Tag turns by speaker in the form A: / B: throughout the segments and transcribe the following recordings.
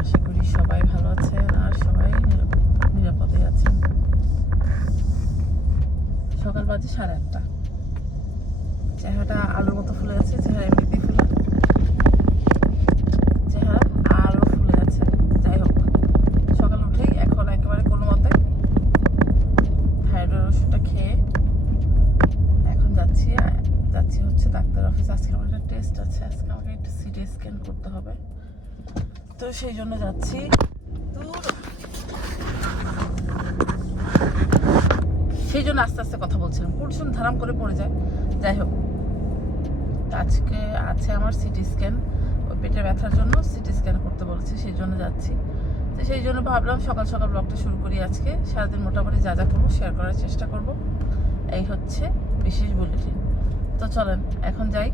A: আশা করি সবাই ভালো আছেন আর সবাই নিরাপদ আছেন। সকাল বাজে সাড়ে আটটা। চেহারাটা আলুর মতো ফুলে আছে, চেহারা এমনিতেই ফুলে চেহারা আরও ফুলে আছে যাই হোক সকাল উঠেই এখন একেবারে কোনো মতে থাইরয়েড ওষুধটা খেয়ে এখন যাচ্ছি যাচ্ছি হচ্ছে ডাক্তার অফিস আজকে আমার একটা টেস্ট আছে আজকে আমাকে একটু সিটি স্ক্যান করতে হবে তো সেই জন্য যাচ্ছি দূর সেই জন্য আস্তে কথা বলছিলাম। প্রচুর ধারাম করে পড়ে যায়। যাই হোক, আজকে আছে আমার সিটি স্ক্যান। ওই পেটের ব্যথার জন্য সিটি স্ক্যান করতে বলেছে, সেই জন্য যাচ্ছি। তো সেই জন্য ভাবলাম সকাল সকাল ব্লগটা শুরু করি আজকে। সারাদিন মোটামুটি যা যা করব শেয়ার করার চেষ্টা করব। এই হচ্ছে বিশেষ বুলেটিন তো চলেন, এখন যাই।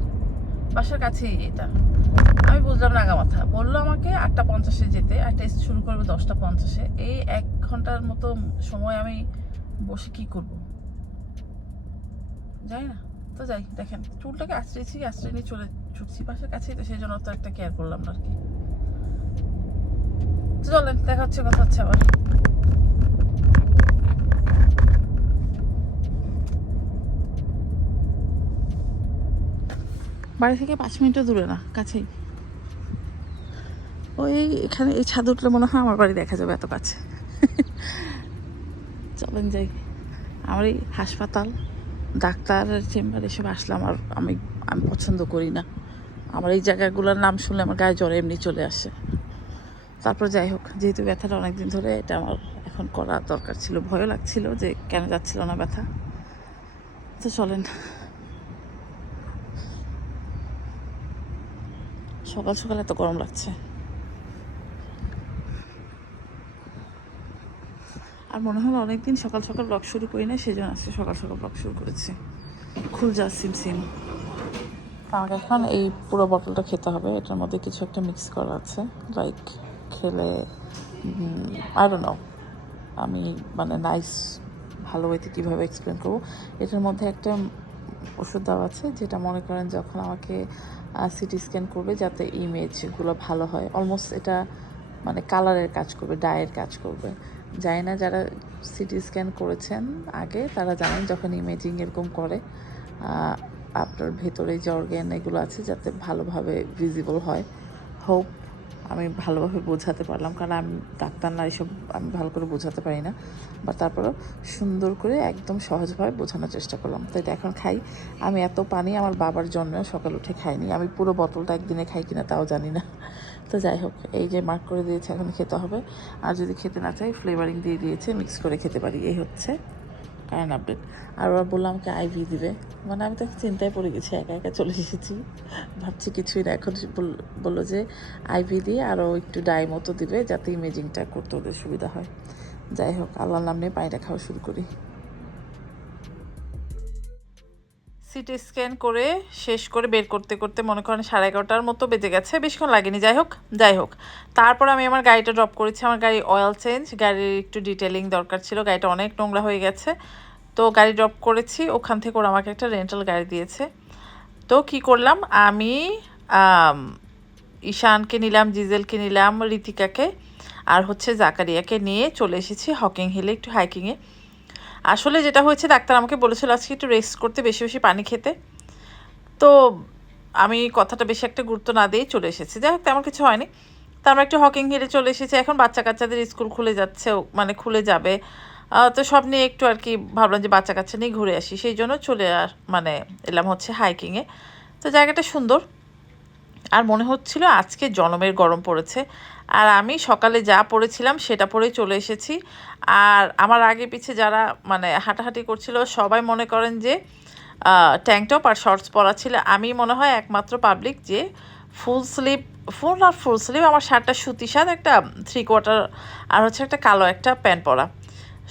A: বাসার কাছেই এটা। আমি বুঝলাম না আগামাথা বলল আমাকে আটটা পঞ্চাশে যেতে, আর টেস্ট শুরু করবে দশটা পঞ্চাশে। এই এক ঘণ্টার মতো সময় আমি বসে কি করব? যাই না? তো যাই, দেখেন, চুলটাকে আশ্রয়েছি আশ্রয় নিয়ে চলে ছুটছি পাশের কাছেই, তো সেই জন্য তো একটা কেয়ার করলাম না আর কি। চলেন, দেখা হচ্ছে, কথা হচ্ছে আবার। বাড়ি থেকে পাঁচ মিনিটও দূরে না, কাছেই। ওই এখানে, এই ছাদ উঠলে মনে হয় আমার বাড়ি দেখা যাবে এত কাছে। চলেন যাই। আমার এই হাসপাতাল ডাক্তারের চেম্বার এসব আসলে আমার, আমি আমি পছন্দ করি না। আমার এই জায়গাগুলোর নাম শুনলে আমার গায়ে জ্বর এমনি চলে আসে। তারপর যাই হোক, যেহেতু ব্যথাটা অনেকদিন ধরে, এটা আমার এখন করা দরকার ছিল। ভয়ও লাগছিল যে কেন যাচ্ছিল না ব্যথা। তো চলেন। সকাল সকাল এত গরম লাগছে। আর মনে হলো অনেকদিন সকাল সকাল ব্লগ শুরু করি না সেই জন্য আজকে সকাল সকাল ব্লগ শুরু করেছি। খুল যা সিম সিম। আমাকে এখন এই পুরো বটলটা খেতে হবে, এটার মধ্যে কিছু একটা মিক্স করা আছে। লাইক খেলে আই ডোন্ট নো আমি মানে নাইস ভালো ওয়েতে কীভাবে এক্সপ্লেন করব। এটার মধ্যে একটা ওষুধ দেওয়া আছে, যেটা মনে করেন যখন আমাকে সিটি স্ক্যান করবে যাতে ইমেজগুলো ভালো হয়। অলমোস্ট এটা মানে কালারের কাজ করবে ডায়ের কাজ করবে। জানি না যারা সিটি স্ক্যান করেছেন আগে, তারা জানেন যখন ইমেজিং এরকম করে আপনার ভেতরে যে অর্গ্যান এগুলো আছে যাতে ভালোভাবে ভিজিবল হয়। হোপ আমি ভালোভাবে বোঝাতে পারলাম, কারণ আমি ডাক্তার না, এসব আমি ভালো করে বোঝাতে পারি না। বা তারপরেও সুন্দর করে একদম সহজভাবে বোঝানোর চেষ্টা করলাম। তো এটা এখন খাই। আমি এত পানি আমার বাবার জন্য সকাল উঠে খাইনি। আমি পুরো বোতলটা একদিনে খাই কিনা তাও জানি না। তো যাই হোক, এই যে মার্ক করে দিয়েছে, এখন খেতে হবে। আর যদি খেতে না চাই ফ্লেভারিং দিয়ে দিয়েছে মিক্স করে খেতে পারি, এই হচ্ছে কারেন্ট আপডেট আর ওরা বলল আমাকে আইভি দিবে। মানে আমি তো চিন্তায় পড়ে গেছি, একা একা চলে এসেছি। ভাবছি কিছুই না, এখন বল- বলল যে আইভি দিয়ে আরও একটু ডাই মতো দিবে, যাতে ইমেজিংটা করতে ওদের সুবিধা হয়। যাই হোক, আল্লাহর নাম নিয়ে খাওয়া শুরু করি। সিটি স্ক্যান করে শেষ করে বের করতে করতে মনে করেন সাড়ে এগারোটার মতো বেজে গেছে, বেশিক্ষণ লাগেনি। যাই হোক যাই হোক। তারপর আমি আমার গাড়িটা ড্রপ করেছি। আমার গাড়ি অয়েল চেঞ্জ গাড়ির একটু ডিটেলিং দরকার ছিল, গাড়িটা অনেক নোংরা হয়ে গেছে। তো গাড়ি ড্রপ করেছি, ওখান থেকে ওরা আমাকে একটা রেন্টাল গাড়ি দিয়েছে। তো কি করলাম? আমি ঈশানকে নিলাম, জিজেলকে নিলাম ঋতিকাকে আর হচ্ছে জাকারিয়াকে নিয়ে চলে এসেছি হকিং হিলে একটু হাইকিংয়ে আসলে যেটা হয়েছে, ডাক্তার আমাকে বলেছিল আজকে একটু রেস্ট করতে, বেশি বেশি পানি খেতে। তো আমি কথাটা বেশি একটা গুরুত্ব না দিয়েই চলে এসেছি। যাই হোক, তেমন কিছু হয়নি। তো আমরা একটু হকিং হিলে চলে এসেছি। এখন বাচ্চা কাচ্চাদের স্কুল খুলে যাচ্ছে মানে খুলে যাবে। তো সব নিয়ে একটু আর কি ভাবলাম যে বাচ্চা কাচ্চা নিয়ে ঘুরে আসি। সেই জন্য চলে আর মানে এলাম হচ্ছে হাইকিংয়ে তো জায়গাটা সুন্দর। আর মনে হচ্ছিল আজকে জনমের গরম পড়েছে। আর আমি সকালে যা পড়েছিলাম সেটা পরেই চলে এসেছি। আর আমার আগে পিছে যারা মানে হাঁটাহাঁটি করছিল সবাই মনে করেন যে ট্যাঙ্ক টপ আর শর্টস পরা ছিল। আমি মনে হয় একমাত্র পাবলিক যে ফুল স্লিপ ফুল আর ফুল স্লিপ আমার শার্টটা সুতি শার্ট, একটা থ্রি কোয়ার্টার আর হচ্ছে একটা কালো একটা প্যান্ট পরা।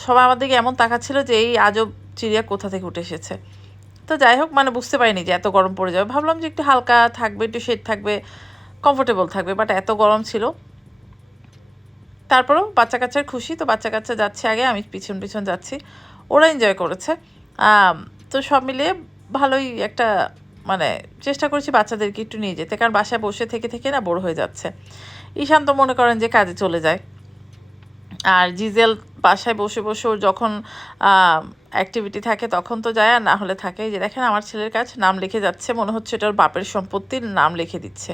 A: সবাই আমার দিকে এমন তাকাচ্ছিল যে, এই আজব চিড়িয়া কোথা থেকে উঠে এসেছে? তো যাই হোক মানে বুঝতে পারিনি যে এত গরম পড়ে যাবে। ভাবলাম যে একটু হালকা থাকবে, একটু শেড থাকবে কমফোর্টেবল থাকবে বাট এত গরম ছিল। তারপরেও বাচ্চা কাচ্চার খুশি, তো বাচ্চা কাচ্চা যাচ্ছে আগে, আমি পিছন পিছন যাচ্ছি। ওরা এনজয় করেছে। তো সব মিলিয়ে ভালোই একটা মানে চেষ্টা করেছি বাচ্চাদেরকে একটু নিয়ে যেতে, কারণ বাসায় বসে থেকে থেকে না বড় হয়ে যাচ্ছে। ঈশান্ত মনে করেন যে কাজে চলে যায়। আর জিজেল বাসায় বসে বসে ওর যখন অ্যাক্টিভিটি থাকে তখন তো যায়, আর না হলে থাকে। যে দেখেন আমার ছেলের কাছে নাম লিখে যাচ্ছে, মনে হচ্ছে এটা ওর বাপের সম্পত্তির নাম লিখে দিচ্ছে।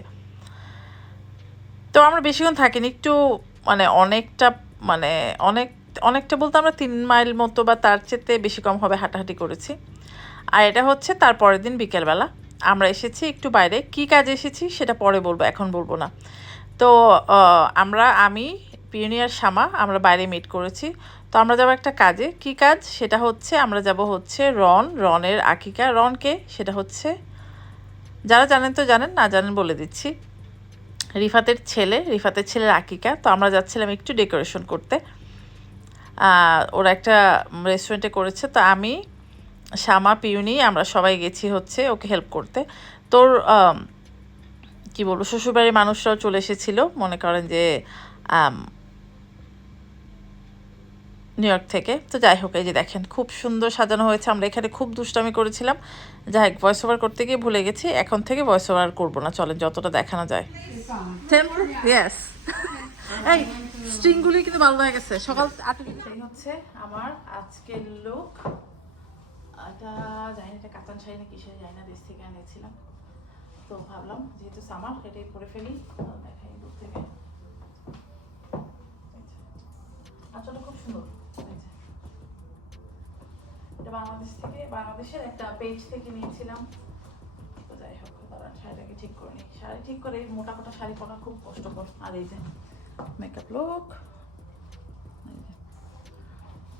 A: তো আমরা বেশিক্ষণ থাকিনি, একটু মানে অনেকটা মানে অনেক, অনেকটা বলতে আমরা তিন মাইল মতো বা তার চেয়ে বেশি কম হবে হাঁটাহাঁটি করেছি। আর এটা হচ্ছে তার পরের দিন বিকেলবেলা। আমরা এসেছি একটু বাইরে। কি কাজে এসেছি সেটা পরে বলব, এখন বলব না। তো আমরা, আমি পিওনিয়ার শামা আমরা বাইরে মিট করেছি। তো আমরা যাব একটা কাজে। কি কাজ? সেটা হচ্ছে আমরা যাব হচ্ছে রন, রনের আকিকা। রনকে সেটা হচ্ছে, যারা জানেন তো জানেন, না জানেন বলে দিচ্ছি। রিফাতের ছেলে, রিফাতের ছেলের আকিকা। তো আমরা যাচ্ছিলাম একটু ডেকোরেশন করতে। ওরা একটা রেস্টুরেন্টে করেছে। তো আমি শ্যামা পিউনি, আমরা সবাই গেছি হচ্ছে ওকে হেল্প করতে। তোর কি বলব, শ্বশুরবাড়ির মানুষরাও চলে এসেছিল। মনে করেন যে নিউ ইয়র্ক থেকে। তো যাই হোক এই যে দেখেন খুব সুন্দর সাজানো হয়েছে। আমরা এখানে খুব দুষ্টামি করেছিলাম। যাই হোক ভয়েস ওভার করতে গিয়ে ভুলে গেছি। এখন থেকে ভয়েস ওভার করব না। চলেন যতটা দেখানো যায়। ইয়েস এই স্ট্রিংগুলি কিন্তু ভালো হয়ে গেছে। সকাল আটটা হচ্ছে আমার আজকের লুক এটা জানি না এটা কাতান শাড়ি না কিসের জানি না দেশ থেকে এনেছিলাম তো ভাবলাম যেহেতু সামার এটাই পরে ফেলি। দেখাই দূর থেকে। আচ্ছাটা খুব সুন্দর। বাংলাদেশ থেকে, বাংলাদেশের একটা পেজ থেকে নিয়েছিলাম। তো যাই হোক দাঁড়ান শাড়িটাকে ঠিক করে নিই শাড়ি ঠিক করে মোটা মোটা শাড়ি পরা খুব কষ্টকর। আর এই যে মেকআপ লুক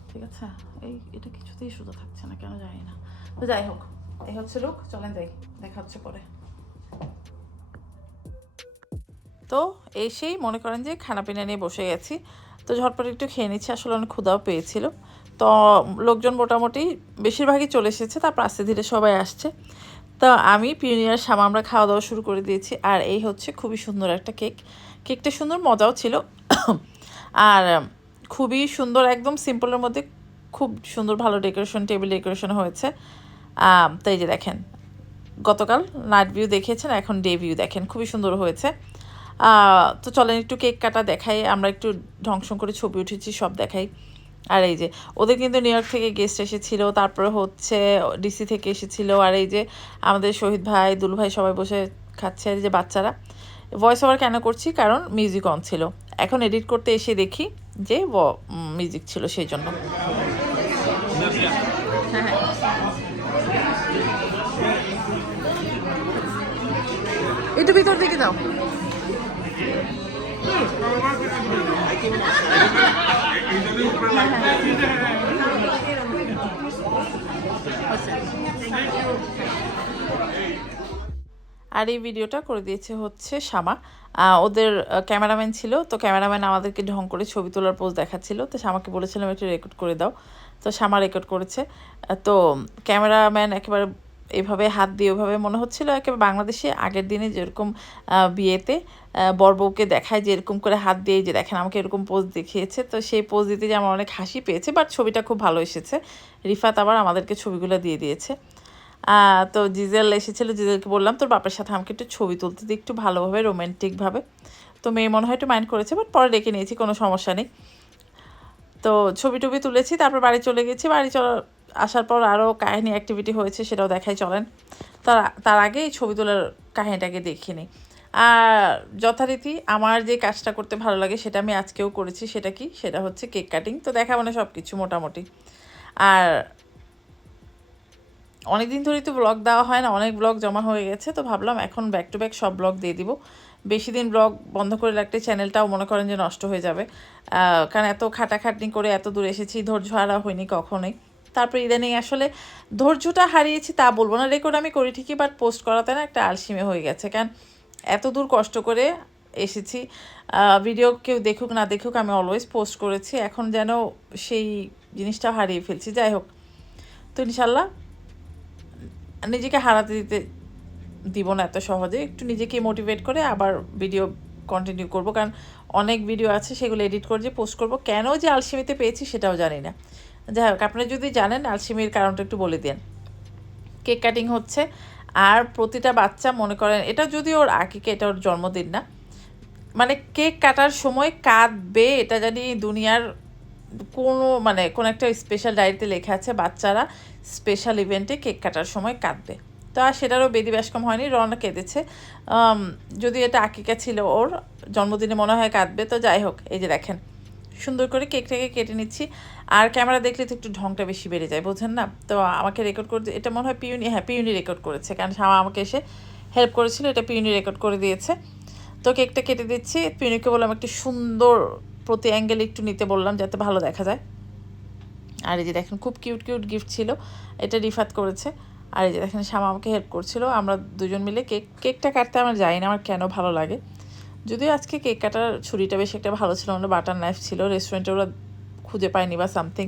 A: ঠিক আছে? এই, এটা কিছুতেই সোজা থাকছে না, কেন জানি না। তো যাই হোক, এই হচ্ছে লুক চলেন যাই, দেখা হচ্ছে পরে। তো এসেই মনে করেন যে খানাপিনা নিয়ে বসে গেছি। তো ঝটপট একটু খেয়ে নিচ্ছি, আসলে অনেক ক্ষুধাও পেয়েছিল। তো লোকজন মোটামুটি বেশিরভাগই চলে এসেছে, তারপর আস্তে ধীরে সবাই আসছে। তো আমি পিওনিয়ার সামা আমরা খাওয়া দাওয়া শুরু করে দিয়েছি। আর এই হচ্ছে খুবই সুন্দর একটা কেক। কেকটা সুন্দর, মজাও ছিল। আর খুবই সুন্দর, একদম সিম্পলের মধ্যে খুব সুন্দর ভালো ডেকোরেশন, টেবিল ডেকোরেশন হয়েছে। তো এই যে দেখেন, গতকাল নাইট ভিউ দেখেছেন এখন ডে ভিউ দেখেন, খুবই সুন্দর হয়েছে। তো চলেন একটু কেক কাটা দেখাই, আমরা একটু ঢংসং করে ছবি উঠেছি, সব দেখাই। আর এই যে, ওদের কিন্তু নিউ ইয়র্ক থেকে গেস্ট এসেছিল, তারপরে হচ্ছে ডিসি থেকে এসেছিল, আর এই যে আমাদের শহীদ ভাই, দুলু ভাই সবাই বসে খাচ্ছে আর যে বাচ্চারা। ভয়েস ওভার কেন করছি? কারণ মিউজিক অন ছিল। এখন এডিট করতে এসে দেখি যে মিউজিক ছিল সেই জন্য। ভিতর দিকে দাও। আর এই ভিডিওটা করে দিয়েছে হচ্ছে শামা। ওদের ক্যামেরাম্যান ছিল, তো ক্যামেরাম্যান আমাদেরকে ঢং করে ছবি তোলার পোজ দেখাচ্ছিল। তো শামাকে বলেছিলাম, একটু রেকর্ড করে দাও। তো শামা রেকর্ড করেছে। তো ক্যামেরাম্যান একেবারে এভাবে হাত দিয়ে ওভাবে মনে হচ্ছিল একেবারে বাংলাদেশে আগের দিনে যেরকম বিয়েতে বর বউকে দেখায় যে এরকম করে হাত দিয়ে যে দেখেন আমাকে এরকম পোজ দেখিয়েছে। তো সেই পোজ দিতে যে আমার অনেক হাসি পেয়েছে বাট ছবিটা খুব ভালো এসেছে। রিফাত আবার আমাদেরকে ছবিগুলো দিয়ে দিয়েছে। তো জিজেল এসেছিল, জিজেলকে বললাম, তোর বাপের সাথে আমাকে একটু ছবি তুলতে দিই একটু ভালোভাবে রোমান্টিকভাবে তো মেয়ে মনে হয় একটু মাইন্ড করেছে বাট পরে ডেকে নিয়েছি, কোনো সমস্যা নেই। তো ছবি টবি তুলেছি, তারপর বাড়ি চলে গেছি, বাড়ি চলা আসার পর আরও কাহিনী অ্যাক্টিভিটি হয়েছে সেটাও দেখাই চলেন। তার তার আগে এই ছবি তোলার কাহিনীটাকে দেখিনি আর যথারীতি আমার যে কাজটা করতে ভালো লাগে সেটা আমি আজকেও করেছি, সেটা কি? সেটা হচ্ছে কেক কাটিং। তো দেখা মানে সব কিছু মোটামুটি। আর অনেক দিন ধরেই তো ব্লগ দেওয়া হয় না, অনেক ব্লগ জমা হয়ে গেছে, তো ভাবলাম এখন ব্যাক টু ব্যাক সব ব্লগ দিয়ে দিব। বেশি দিন ব্লগ বন্ধ করে রাখতে চ্যানেলটাও মনে করেন যে নষ্ট হয়ে যাবে। কারণ এত খাটাখাটনি করে এত দূর এসেছি, ধৈর্য হারা হয়নি কখনোই। তারপরে ইদানিং আসলে ধৈর্যটা হারিয়েছি তা বলব না। রেকর্ড আমি করি ঠিকই বাট পোস্ট করাতে না একটা আলসিমে হয়ে গেছে। কারণ এত দূর কষ্ট করে এসেছি। ভিডিও কেউ দেখুক, না দেখুক, আমি অলওয়েজ পোস্ট করেছি। এখন যেন সেই জিনিসটা হারিয়ে ফেলছি। যাই হোক, তো ইনশাল্লাহ নিজেকে হারাতে দিতে দিব না এত সহজে। একটু নিজেকে মোটিভেট করে আবার ভিডিও কন্টিনিউ করব। কারণ অনেক ভিডিও আছে, সেগুলো এডিট করে যে পোস্ট করব। কেন যে আলসিমিতে পেয়েছি, সেটাও জানি না। যাই হোক আপনারা যদি জানেন, আলসিমির কারণটা একটু বলে দেন। কেক কাটিং হচ্ছে, আর প্রতিটা বাচ্চা মনে করেন, এটা যদি ওর আকিকে, এটা ওর জন্মদিন না মানে কেক কাটার সময় কাঁদবে, এটা জানি দুনিয়ার কোনো মানে কোনো একটা স্পেশাল ডায়েরিতে লেখা আছে, বাচ্চারা স্পেশাল ইভেন্টে কেক কাটার সময় কাঁদবে। তো আর সেটারও বেদি ব্যাসকম হয়নি, রওনা কেঁদেছে। যদি এটা আকিকা ছিল ওর, জন্মদিনে মনে হয় কাঁদবে, তো যাই হোক, এই যে দেখেন। সুন্দর করে কেকটাকে কেটে নিচ্ছি। আর ক্যামেরা দেখলে তো একটু ঢংটা বেশি বেড়ে যায়, বোঝেন না? তো আমাকে রেকর্ড করে এটা মনে হয় পিউনি হ্যাঁ পিউনি রেকর্ড করেছে, কারণ শামা আমাকে এসে হেল্প করেছিল, এটা পিউনি রেকর্ড করে দিয়েছে। তো কেকটা কেটে দিচ্ছি, পিউনিকে বললাম একটু সুন্দর প্রতি অ্যাঙ্গেল একটু নিতে বললাম, যাতে ভালো দেখা যায়। আর এই যে দেখেন, খুব কিউট কিউট গিফট ছিল, এটা রিফাত করেছে। আর এই যে দেখেন শ্যামা আমাকে হেল্প করছিল, আমরা দুজন মিলে কেক, কেকটা কাটতে আমার জানি না আমার কেন ভালো লাগে। যদিও আজকে কেক কাটার ছুরিটা বেশ একটা ভালো ছিল আমরা বাটার নাইফ ছিল। রেস্টুরেন্টে ওরা খুঁজে পায়নি বা সামথিং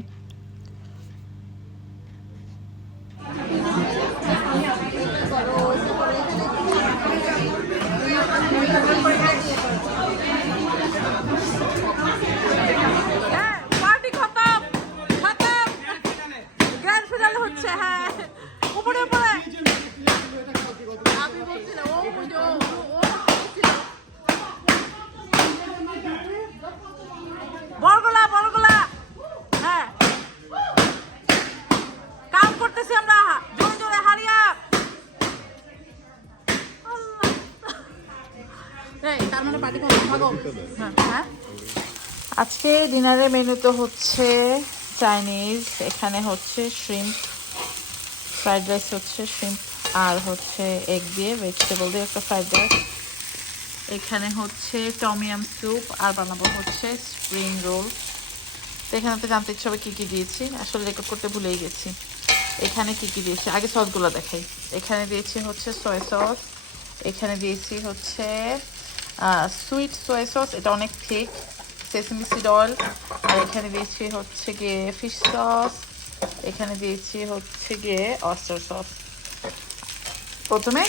A: আজকে মেনু তো হচ্ছে চাইনিজ, এখানে হচ্ছে শ্রিম্প ফ্রাইড রাইস হচ্ছে শ্রিম্প আর হচ্ছে এগ দিয়ে ভেজিটেবল দিয়ে একটা ফ্রাইড রাইস এখানে হচ্ছে টমিয়াম স্যুপ আর বানাবো হচ্ছে স্প্রিং রোল তো এখানে তো জানতে ইচ্ছে হবে কী কী দিয়েছি, আসলে রেকর্ড করতে ভুলেই গেছি। এখানে কি কি দিয়েছি? আগে সসগুলো দেখাই। এখানে দিয়েছি হচ্ছে সয়া সস এখানে দিয়েছি হচ্ছে সুইট সয়া সস এটা অনেক ঠিক সেসমি সিড অয়েল আর এখানে দিয়েছি হচ্ছে গিয়ে ফিশ সস এখানে দিয়েছি হচ্ছে গিয়ে অস্টার সস প্রথমে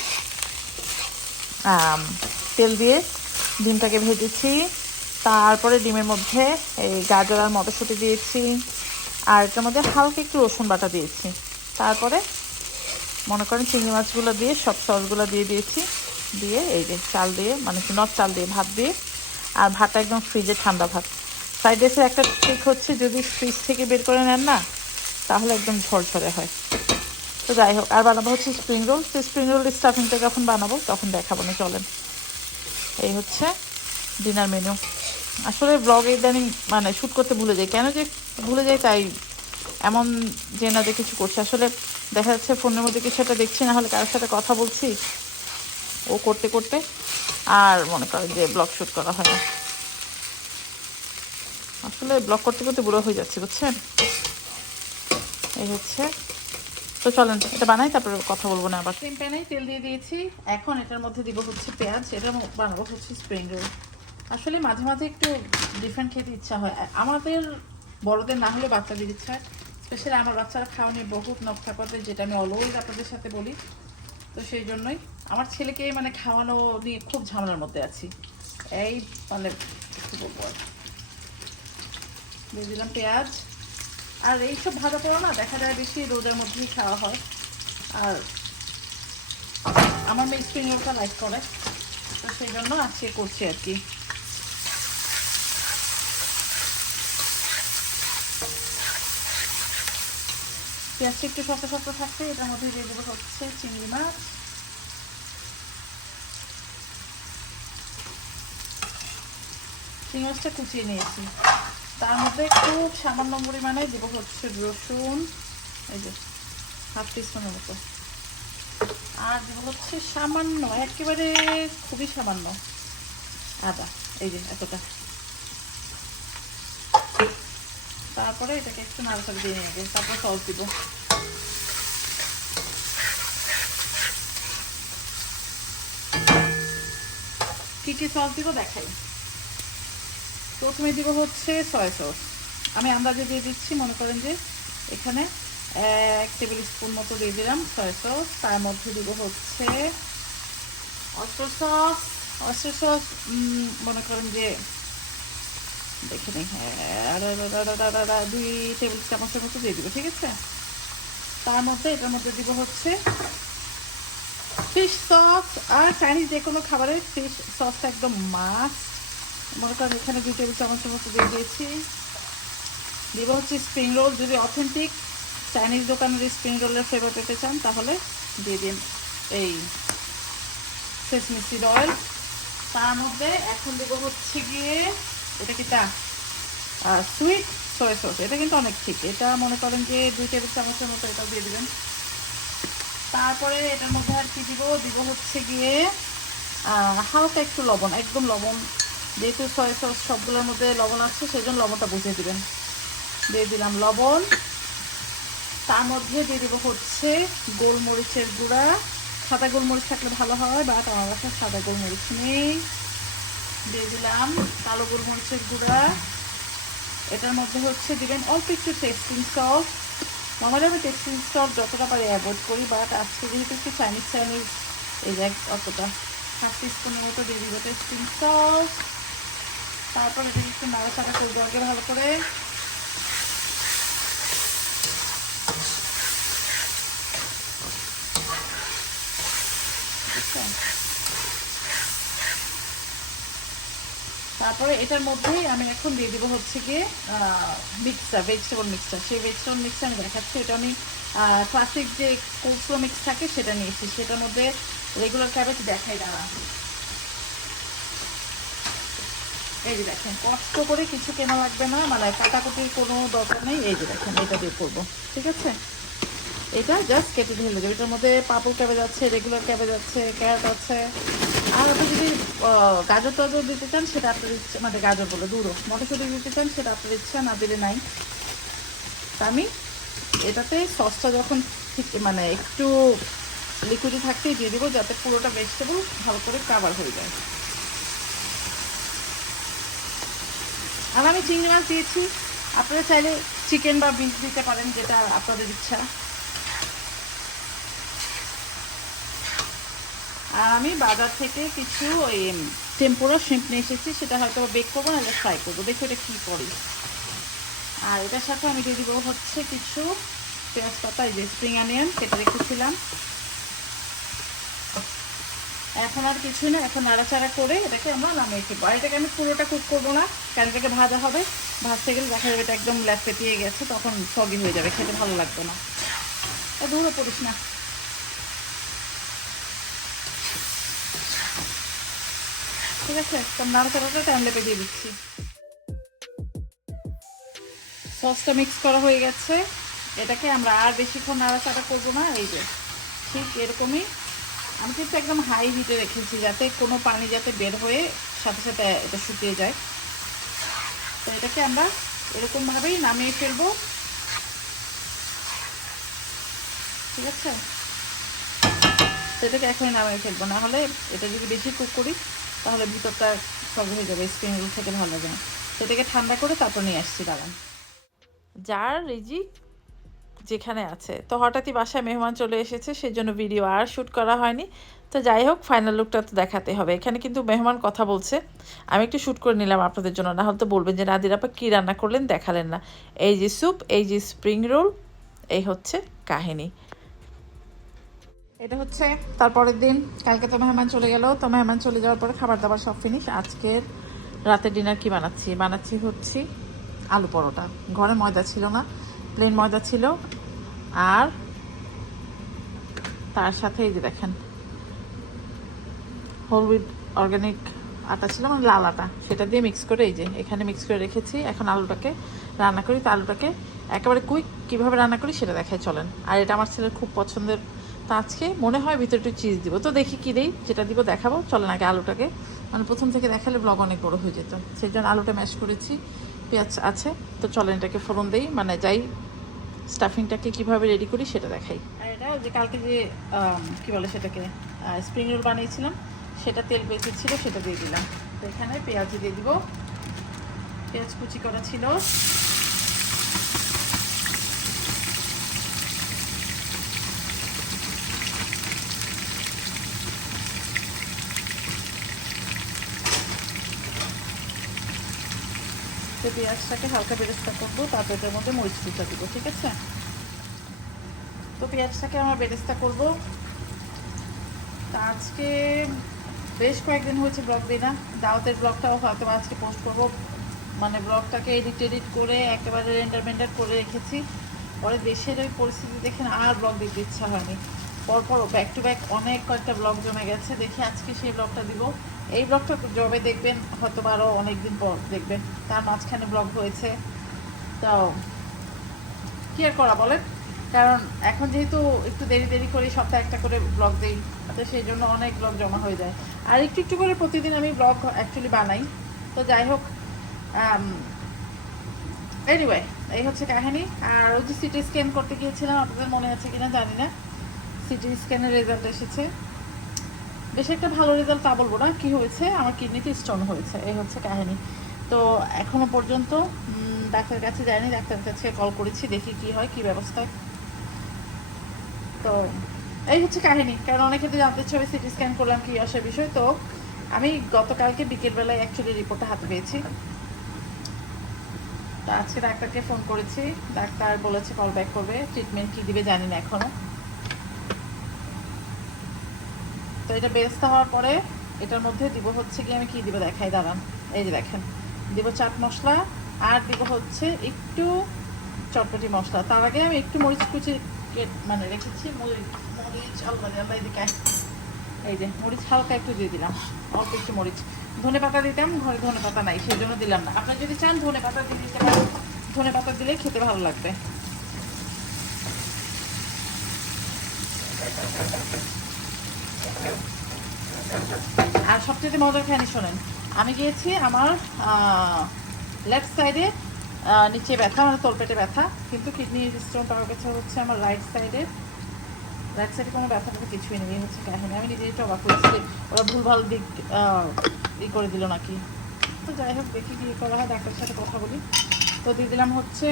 A: তেল দিয়ে ডিমটাকে ভেজেছি, তারপরে ডিমের মধ্যে এই গাজর আর মটরশুঁটি দিয়েছি, আর এটার মধ্যে হালকা একটু রসুন বাটা দিয়েছি। তারপরে মনে করেন চিংড়ি মাছগুলো দিয়ে, সব সসগুলো দিয়ে দিয়েছি, দিয়ে এই যে চাল দিয়ে মানে নট চাল দিয়ে, ভাত দিয়ে আর ভাতটা একদম ফ্রিজে ঠান্ডা ভাত। ফ্রাইড রাইসের একটা ট্রিক হচ্ছে, যদি ফ্রিজ থেকে বের করে নেন না, তাহলে একদম ঝরঝরে হয়। তো যাই হোক, আর বানাবো হচ্ছে স্প্রিং রোল তো স্প্রিং রোল স্টাফিংটা যখন বানাবো, তখন দেখাবো না, চলেন। এই হচ্ছে ডিনার মেনু আসলে ব্লগে ইদানিং মানে শ্যুট করতে ভুলে যাই। কেন যে ভুলে যাই তাই এমন যে না যে কিছু করছে। আসলে দেখা যাচ্ছে ফোনের মধ্যে কিছু একটা দেখছি, না হলে কারোর সাথে কথা বলছি, ও করতে করতে আর মনে করেন যে ব্লগ শ্যুট করা হয় না। আসলে ব্লগ করতে করতে বুড়ো হয়ে যাচ্ছে, বুঝছেন? এই হচ্ছে। তো চলেন, এটা বানাই, তারপরে কথা বলব না আবার। সেম প্যানেই তেল দিয়ে দিয়েছি। এখন এটার মধ্যে দিব হচ্ছে পেঁয়াজ, এটা বানাবো হচ্ছে স্প্রিং রোল আসলে মাঝে মাঝে একটু ডিফারেন্ট খেতে ইচ্ছা হয়। আমাদের বড়দের না হলে বাচ্চাদের ইচ্ছা হয়। স্পেশালি আমার বাচ্চারা খাওয়া নিয়ে বহুত নকশা করে যেটা আমি অলওয়েজ আপনাদের সাথে বলি। তো সেই জন্যই আমার ছেলেকে মানে খাওয়ানো নিয়ে খুব ঝামেলার মধ্যে আছি। এই মানে। দিয়ে দিলাম পেঁয়াজ। আর এইসব ভাজা পোড়া না, দেখা যায় বেশি রোদের মধ্যেই খাওয়া হয়। আর আমার মেয়ে স্প্রিং লাইক করে। তো সেই জন্য আজকে করছি আর কি। পেঁয়াজটা একটু শক্ত শক্ত থাকছে, এটার মধ্যে দিয়ে দেবো হচ্ছে চিংড়ি মাছ। চিংড়ি মাছটা কুচিয়ে নিয়েছি। তার মধ্যে খুব সামান্য পরিমাণে দেব হচ্ছে রসুন, এই যে হাফ টিস্পুনের মতো। আর দেবো হচ্ছে সামান্য, একেবারে খুবই সামান্য আদা, এই যে এতটা। তারপরে এটাকে একটু নাড়াচাড়া দিয়ে নেব তারপর সস দিব। কি কি সস দিব দেখাই। প্রথমে দিব হচ্ছে সয়া সস আমি আন্দাজে দিয়ে দিচ্ছি, মনে করেন যে এখানে এক টেবিল স্পুন মতো দিয়ে দিলাম সয়া সস তার মধ্যে দিব হচ্ছে অস্টার সস অস্টার সস মনে করেন যে দেখে নিই হ্যাঁ দুই টেবিল চামচের মতো দিয়ে দিব, ঠিক আছে? তার মধ্যে, এটার মধ্যে দিব হচ্ছে ফিশ সস আর চাইনিজ যে কোনো খাবারের ফিশ সসটা একদম মাস্ট মনে করেন এখানে দুই টেবিল চামচের মতো দিয়ে দিয়েছি। দিব হচ্ছে স্প্রিং রোল যদি অথেন্টিক চাইনিজ দোকানের স্প্রিং রোলের ফ্লেভার পেতে চান, তাহলে দিয়ে দিন এই সেসমি অয়েল তার মধ্যে এখন দেব হচ্ছে গিয়ে এটা কি সুইট সয়া সস এটা কিন্তু অনেক ঠিক। এটা মনে করেন যে দুই টেবিল চামচের মতো এটাও দিয়ে দেবেন। তারপরে এটার মধ্যে আর কি দিব? দিব হচ্ছে গিয়ে হালকা একটু লবণ, একদম লবণ। যেহেতু সয়া সস সবগুলোর মধ্যে লবণ আছে সেই জন্য লবণটা বুঝিয়ে দিবেন। দিয়ে দিলাম লবণ। তার মধ্যে দিয়ে দেবো হচ্ছে গোলমরিচের গুঁড়া। সাদা গোলমরিচ থাকলে ভালো হয়, বাট আমার কাছে সাদা গোলমরিচ নেই। দিয়ে দিলাম কালো গোলমরিচের গুঁড়া। এটার মধ্যে হচ্ছে দিবেন অল্প একটু টেস্টিং সস নর্মালি আমি টেস্টিং সস যতটা পারি অ্যাভয়েড করি বাট আজকে যেহেতু একটু চাইনিজ চাইনিজ এই যে অতটা হাফ টিস্পুনের মতো দিয়ে দিব টেস্টিং সস তারপর এটাকে একটু নাড়াচাড়া করব আগে ভালো করে বুঝছ? তারপরে এটার মধ্যেই আমি এখন দিয়ে দিব হচ্ছে গিয়ে মিক্সার ভেজিটেবল মিক্সচার সেই ভেজিটেবল মিক্সচার আমি দেখাচ্ছি এটা আমি ক্লাসিক যে কোলসলো মিক্স থাকে সেটা নিয়েছি। সেটার মধ্যে রেগুলার ক্যাবেজ দেখাই, দাঁড়া। এই যে দেখেন, কষ্ট করে কিছু কেনা লাগবে না মানে কাটাকুটির কোনো দরকার নেই। এই যে দেখেন, এটা দিয়ে করব, ঠিক আছে? এটা জাস্ট কেটে ঢেলে দেবে এটার মধ্যে পাপল ক্যাবেজ আছে রেগুলার ক্যাবেজ আছে ক্যারট আছে। আপনি যদি গাজর টাজর দিতে চান, সেটা আপনার ইচ্ছা মানে গাজর বলে দূরও মটরশুঁটি দিতে চান, সেটা আপনার ইচ্ছা, না দিলে নাই। আমি এটাতে সসটা যখন ঠিক মানে একটু লিকুইডে থাকতেই দিয়ে দিব, যাতে পুরোটা ভেজিটেবল ভালো করে কাভার হয়ে যায়। আর আমি চিংড়ি মাছ দিয়েছি। আপনারা চাইলে চিকেন বা বিফ দিতে পারেন, যেটা আপনাদের ইচ্ছা। আমি বাজার থেকে কিছু ওই টেম্পোরা শ্রিম্প নিয়ে এসেছি, সেটা হয়তো বেক করব না ফ্রাই করব। দেখো এটা কী করি। আর এটার সাথে আমি দিয়ে দিব হচ্ছে কিছু পেঁয়াজ পাতা, এই যে স্প্রিং অনিয়ন কেটে রেখেছিলাম। এখন আর কিছু না, এখন নাড়াচাড়া করে এটাকে আমরা নামিয়ে ফেলব। আর এটাকে আমি পুরোটা কুক করব না, কারণ এটাকে ভাজা হবে। ভাজতে গেলে দেখা যাবে এটা একদম ল্যাপ পেটিয়ে গেছে, তখন সগি হয়ে যাবে, খেতে ভালো লাগবে না। দূরে পড়িস না। ঠিক আছে? তো নাড়াচাড়াটা টাইম লেপে দিয়ে দিচ্ছি। সসটা মিক্স করা হয়ে গেছে। এটাকে আমরা আর বেশিক্ষণ নাড়াচাড়া করব না, এই যে। ঠিক এরকমই। আমি কিন্তু একদম হাই হিটে রেখেছি যাতে কোনো পানি যাতে বের হয়ে সাথে সাথে এটা শুকিয়ে যায়। তো এটাকে আমরা এরকমভাবেই নামিয়ে ফেলব। ঠিক আছে? তো এটাকে এখনই নামিয়ে ফেলব। না হলে এটা যদি বেশি কুক করি তাহলে ভিতরটা সব হয়ে যাবে স্প্রিং রোল থেকে ভালো তো এটাকে ঠান্ডা করে তারপর নিয়ে আসছি, দাঁড়ান। যার রিজিক যেখানে আছে। তো হঠাৎই বাসায় মেহমান চলে এসেছে, সেই জন্য ভিডিও আর শ্যুট করা হয়নি। তো যাই হোক ফাইনাল লুকটা তো দেখাতে হবে। এখানে কিন্তু মেহমান কথা বলছে। আমি একটু শ্যুট করে নিলাম আপনাদের জন্য, না হলে তো বলবেন যে নাদির আপা কী রান্না করলেন? দেখালেন না। এই যে স্যুপ এই যে স্প্রিং রোল এই হচ্ছে কাহিনী। এটা হচ্ছে তারপরের দিন। কালকে তো মেহমান চলে গেল। তো মেহমান চলে যাওয়ার পরে খাবার দাবার সব ফিনিশ আজকের রাতের ডিনার কি বানাচ্ছি? বানাচ্ছি হচ্ছে আলু পরোটা। ঘরে ময়দা ছিল না প্লেন ময়দা ছিল। আর তার সাথে এই যে দেখেন হোল উইথ অর্গানিক আটা ছিল মানে লাল আটা। সেটা দিয়ে মিক্স করে এই যে, এখানে মিক্স করে রেখেছি। এখন আলুটাকে রান্না করি। তো আলুটাকে একেবারে কুইক কীভাবে রান্না করি সেটা দেখাই, চলেন। আর এটা আমার ছেলের খুব পছন্দের তো আজকে মনে হয় ভিতরে একটু চিজ দিব। তো দেখি কী দেই, যেটা দিব দেখাবো। চলেন আগে আলুটাকে। মানে প্রথম থেকে দেখালে ব্লগ অনেক বড় হয়ে যেত। সেই জন্য আলুটা ম্যাশ করেছি, পেঁয়াজ আছে। তো চলেন এটাকে ফোড়ন দেই। মানে যাই স্টাফিংটাকে কীভাবে রেডি করি সেটা দেখাই। আর এটা যে কালকে যে কি বলে সেটাকে স্প্রিং রোল বানিয়েছিলাম, সেটা তেল বেঁচে ছিল, সেটা দিয়ে দিলাম। তো এখানে পেঁয়াজ দিয়ে দিব। পেঁয়াজ কুচি করা ছিল। তো পেঁয়াজটাকে হালকা বেরেস্তা করব, তারপর এটার মধ্যে মরিচ কুচা দিব, ঠিক আছে? তো পেঁয়াজটাকে আমরা বেরেস্তা করব। আজকে বেশ কয়েকদিন হয়েছে ব্লগ দিই না, দাওয়াতের ব্লগটাও হয়তো আজকে পোস্ট করব। মানে ব্লগটাকে এডিট এডিট করে একেবারে রেন্ডার মেন্ডার করে রেখেছি। পরে দেশের ওই পরিস্থিতি দেখে আর ব্লগ দিতে ইচ্ছা হয়নি। পরপর ব্যাক টু ব্যাক অনেক কয়েকটা ব্লগ জমে গেছে। দেখি আজকে সেই ব্লগটা দিব। এই ব্লগটা জবে দেখবেন, হয়তো আরও অনেকদিন পর দেখবেন। তার মাঝখানে ব্লগ হয়েছে। তো, কি আর করা বলেন? কারণ এখন যেহেতু একটু দেরি দেরি করে সপ্তাহে একটা করে ব্লগ দিই, তো সেই জন্য অনেক ব্লগ জমা হয়ে যায়। আর একটু একটু করে প্রতিদিন আমি ব্লগ অ্যাকচুয়ালি বানাই। তো যাই হোক এনিওয়ে এই হচ্ছে কাহিনী। আর ওই যে সিটি স্ক্যান করতে গিয়েছিলাম, আপনাদের মনে আছে কিনা জানি না। সিটি স্ক্যানের রেজাল্ট এসেছে। বেশ একটা ভালো রেজাল্ট তা বলব না। কি হয়েছে? আমার কিডনিতে স্টোন হয়েছে। এই হচ্ছে কাহিনী। তো এখনও পর্যন্ত ডাক্তারের কাছে যাইনি। ডাক্তারের কাছে কল করেছি, দেখি কি হয়, কি ব্যবস্থা। তো এই হচ্ছে কাহিনী। কারণ অনেকে তো জানতে ছবি সিটি স্ক্যান করলাম, কি আসার বিষয়। তো আমি গতকালকে বিকেলবেলায় অ্যাকচুয়ালি রিপোর্টটা হাতে পেয়েছি। আজকে ডাক্তারকে ফোন করেছি। ডাক্তার বলেছে কল ব্যাক করবে। ট্রিটমেন্ট কি দিবে জানি না এখনও। তো এটা বেরেস্তা হওয়ার পরে এটার মধ্যে দিব হচ্ছে কি আমি কি দিব? দেখাই, দাঁড়ান। এই যে দেখেন, দিব চাট মশলা আর দিব হচ্ছে একটু চটপটি মশলা। তার আগে আমি একটু মরিচ কুচি মানে রেখেছি মরিচ মরিচ, আল্লাহ এই যে, মরিচ হালকা একটু দিয়ে দিলাম, অল্প একটু মরিচ। ধনে পাতা দিতাম, ঘরে ধনে পাতা নাই, সেই জন্য দিলাম না। আপনার যদি চান ধনে পাতা দিয়ে দিতে পারেন। ধনে পাতা দিলে খেতে ভালো লাগবে। আর সবচেয়ে মজার খানি শোনেন, আমি গিয়েছি আমার লেফট সাইডে নিচে ব্যথা মানে তলপেটে ব্যথা, কিন্তু কিডনি স্টোন পাওয়ার কাছে হচ্ছে আমার রাইট সাইডে রাইট সাইডে কোনো ব্যথা ব্যথা কিছুই নেই হচ্ছে কাহিনী। আমি নিজেই একটু অবাক করেছি ওরা ভুলভাল দিক ই করে দিল নাকি। তো যাই হোক, দেখি কি করা হয়, ডাক্তারের সাথে কথা বলি। তো দিয়ে দিলাম হচ্ছে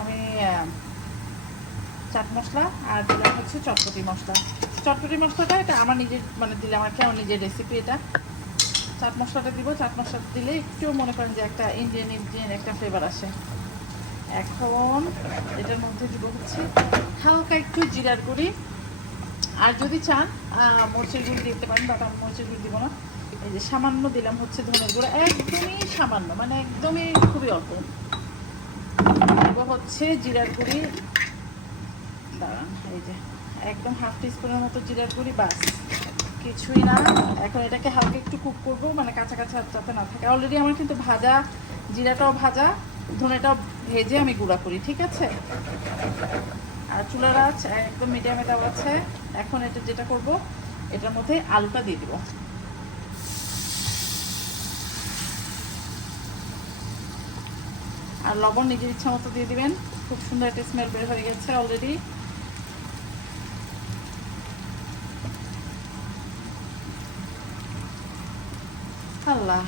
A: আমি চাট মশলা আর দিলাম হচ্ছে চটপটি মশলা। চটপটি মশলাটা এটা আমার নিজের মানে দিলাম আর কি আমার নিজের রেসিপি এটা। চাট মশলাটা দিব, চাট মশলা দিলে একটু মনে করেন যে একটা ইন্ডিয়ান ইন্ডিয়ান একটা ফ্লেভার আসে। এখন এটার মধ্যে দিব হচ্ছে হালকা একটু জিরার গুঁড়ি। আর যদি চান মরিচের গুঁড়ি দিতে পারেন, বাট আমি মরিচের গুঁড়ি দিব না। এই যে সামান্য দিলাম হচ্ছে ধনের গুঁড়ো, একদমই সামান্য মানে একদমই খুবই অল্প। দিব হচ্ছে জিরার গুঁড়ি। দাঁড়ান, এই যে। একদম হাফ টিস্পুনের মতো জিরার গুঁড়ি, বাস। কিছুই না। এখন এটাকে হালকা একটু কুক করব মানে কাঁচা কাঁচা যাতে না থাকে। অলরেডি আমার কিন্তু ভাজা, জিরাটাও ভাজা, ধনেটাও ভেজে আমি গুঁড়া করি, ঠিক আছে? আর চুলার আঁচ একদম মিডিয়ামে দেওয়া আছে। এখন এটা যেটা করব, এটার মধ্যে আলুটা দিয়ে দিব। আর লবণ নিজের ইচ্ছা মতো দিয়ে দিবেন। খুব সুন্দর একটা স্মেল বের হয়ে গেছে অলরেডি আল্লাহ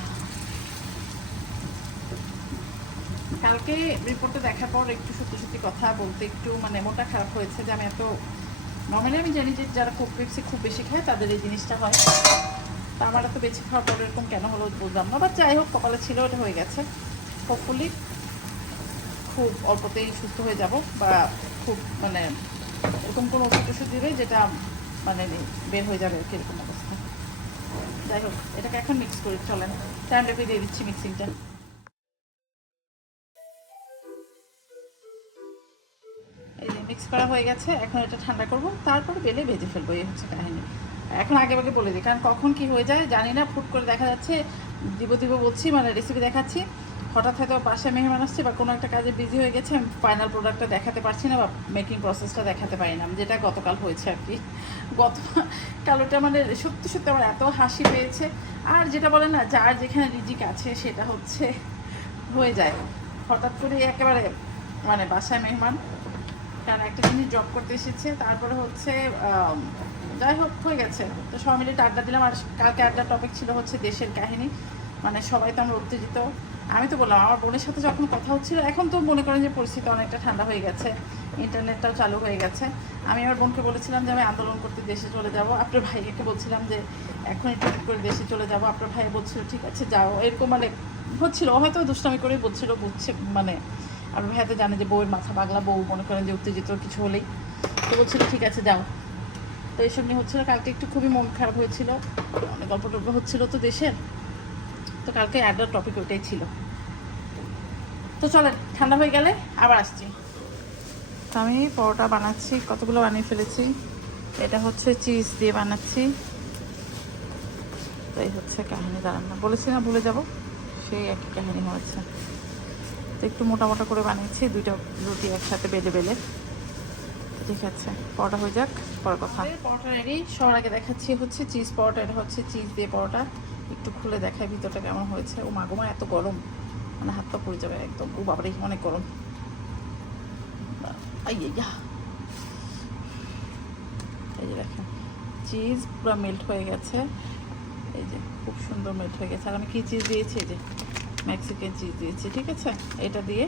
A: কালকে রিপোর্টে দেখার পর একটু সত্যি সত্যি কথা বলতে একটু মানে মনটা খারাপ হয়েছে যে আমি এত নর্মালি আমি জানি যে যারা পেপসি খুব বেশি খায়, তাদের এই জিনিসটা হয়। তা আমার এত বেশি খাওয়ার পর এরকম কেন হলো বুঝলাম না বাট যাই হোক কপালে ছিল ওটা হয়ে গেছে। হোপফুলি খুব অল্পতেই সুস্থ হয়ে যাব বা খুব মানে এরকম কোনো ওষুধ ওষুধ দিবে যেটা মানে বের হয়ে যাবে কীরকম অবস্থা। যাই হোক, এটাকে এখন মিক্স করে চলেন। টাইম লেপে দিয়ে দিচ্ছি মিক্সিংটা এই যে মিক্স করা হয়ে গেছে, এখন এটা ঠান্ডা করব। তারপর বেলে ভেজে ফেলব, এই হচ্ছে কাহিনী। এখন আগে আগে বলে দিই, কারণ কখন কি হয়ে যায় জানি না, ফুট করে দেখা যাচ্ছে, দিব দিব বলছি মানে রেসিপি দেখাচ্ছি। হঠাৎ হয়তো পাশে মেহমান আসছে বা কোনো একটা কাজে বিজি হয়ে গেছে, আমি ফাইনাল প্রোডাক্টটা দেখাতে পারছি না বা মেকিং প্রসেসটা দেখাতে পারি না। যেটা গতকাল হয়েছে আর কি। গত কালোটা মানে সত্যি সত্যি আমার এত হাসি পেয়েছে। আর যেটা বলে না, যার যেখানে রিজিক আছে সেটা হচ্ছে হয়ে যায়। হঠাৎ করে একেবারে মানে বাসায় মেহমান কারণ একটা জিনিস জব করতে এসেছে। তারপরে হচ্ছে যাই হোক, হয়ে গেছে। তো সবাই মিলে আড্ডা দিলাম। আর কালকে আড্ডার টপিক ছিল হচ্ছে দেশের কাহিনী। মানে সবাই তো আমরা উত্তেজিত। আমি তো বললাম, আমার বোনের সাথে যখন কথা হচ্ছিল, এখন তো মনে করেন যে পরিস্থিতি অনেকটা ঠান্ডা হয়ে গেছে, ইন্টারনেটটাও চালু হয়ে গেছে। আমি আমার বোনকে বলেছিলাম যে, আমি আন্দোলন করতে দেশে চলে যাব। আপনার ভাইকে বলছিলাম যে, এখন একটু করে দেশে চলে যাব। আপনার ভাই বলছিল, ঠিক আছে, যাও। এরকম মানে হচ্ছিল হয়তো দুষ্টামি করে বলছিল, বুঝছে মানে আর ভাই তো জানে যে, বউয়ের মাথা পাগলা, বউ মনে করেন যে, উত্তেজিত কিছু হলেই। তো বলছিল, ঠিক আছে, যাও। তো এইসব নিয়ে হচ্ছিল, কালকে একটু খুবই মন খারাপ হয়েছিল, অনেক গল্প টল্প হচ্ছিল তো দেশের। তো কালকে আড্ডার টপিক ওইটাই ছিল। তো চলেন ঠান্ডা হয়ে গেলে আবার আসছি। তো আমি পরোটা বানাচ্ছি কতগুলো বানিয়ে ফেলেছি? এটা হচ্ছে চিজ দিয়ে বানাচ্ছি। তো এই হচ্ছে কাহিনী দাঁড়ান না বলেছি না ভুলে যাব সেই একই কাহিনী হয়েছে। তো একটু মোটা মোটা করে বানিয়েছি দুইটা রুটি একসাথে বেলে বেলে। ঠিক আছে পরোটা হয়ে যাক পরে কথা। পরোটা রেডি সবার আগে দেখাচ্ছি হচ্ছে চিজ পরোটা এটা হচ্ছে চিজ দিয়ে পরোটা। একটু খুলে দেখায় ভিতরটা কেমন হয়েছে। ও মাগোমা এত গরম। মানে হাত পা পড়ে যাবে একদম। ও বাবারে, অনেক গরম। এই যে দেখেন চিজ পুরো মেল্ট হয়ে গেছে। এই যে খুব সুন্দর মেল্ট হয়ে গেছে। আর আমি কি চিজ দিয়েছি? এই যে মেক্সিকান চিজ দিয়েছি, ঠিক আছে? এটা দিয়ে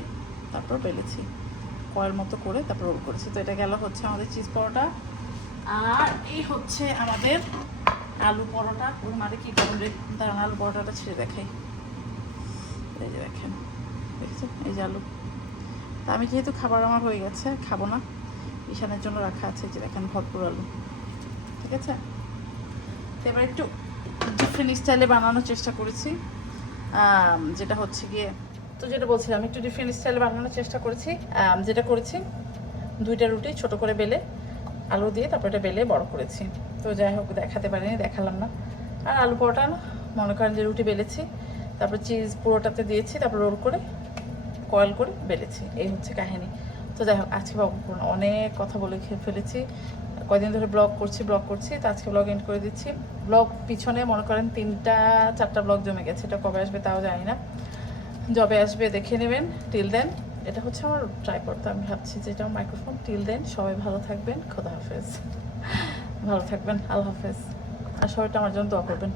A: তারপর বেলেছি। কয়ের মতো করে তারপর রোল করেছি। তো এটা গেল হচ্ছে আমাদের চিজ পরোটা। আর এই হচ্ছে আমাদের আলু পরোটা, ওর মারে কি রে দাঁড়ান, আলু পরোটাটা ছেড়ে দেখাই। এই যে দেখেন, দেখছেন? এই যে আলু। তা আমি যেহেতু খাবার আমার হয়ে গেছে, খাব না। ঈশানের জন্য রাখা আছে যে দেখেন ভরপুর আলু। ঠিক আছে? তো এবার একটু ডিফারেন্ট স্টাইলে বানানোর চেষ্টা করেছি। যেটা হচ্ছে গিয়ে তো যেটা বলছিলাম, একটু ডিফারেন্ট স্টাইলে বানানোর চেষ্টা করেছি। যেটা করেছি, দুইটা রুটি ছোট করে বেলে, আলু দিয়ে তারপর এটা বেলে বড় করেছি। তো যাই হোক, দেখাতে পারিনি, দেখালাম না। আর আলু পরোটা না, মনে করেন যে রুটি বেলেছি, তারপর চিজ পুরোটাতে দিয়েছি, তারপর রোল করে কয়েল করে বেলেছি। এই হচ্ছে কাহিনী। তো যাই হোক, আজকে বাবু অনেক কথা বলে খেয়ে ফেলেছি। কয়দিন ধরে ব্লগ করছি ব্লগ করছি, তো আজকে ব্লগ এন্ড করে দিচ্ছি। ব্লগ পিছনে মনে করেন তিনটা, চারটা ব্লগ জমে গেছে, এটা কবে আসবে তাও জানি না। যবে আসবে দেখে নেবেন টিল দেন এটা হচ্ছে আমার ট্রাই করতে আমি ভাবছি যে এটা মাইক্রোফোন টিল দেন সবাই ভালো থাকবেন, খোদা হাফেজ। ভালো থাকবেন আল্লাহ হাফেজ। আর সবাইটা আমার জন্য দোয়া করবেন।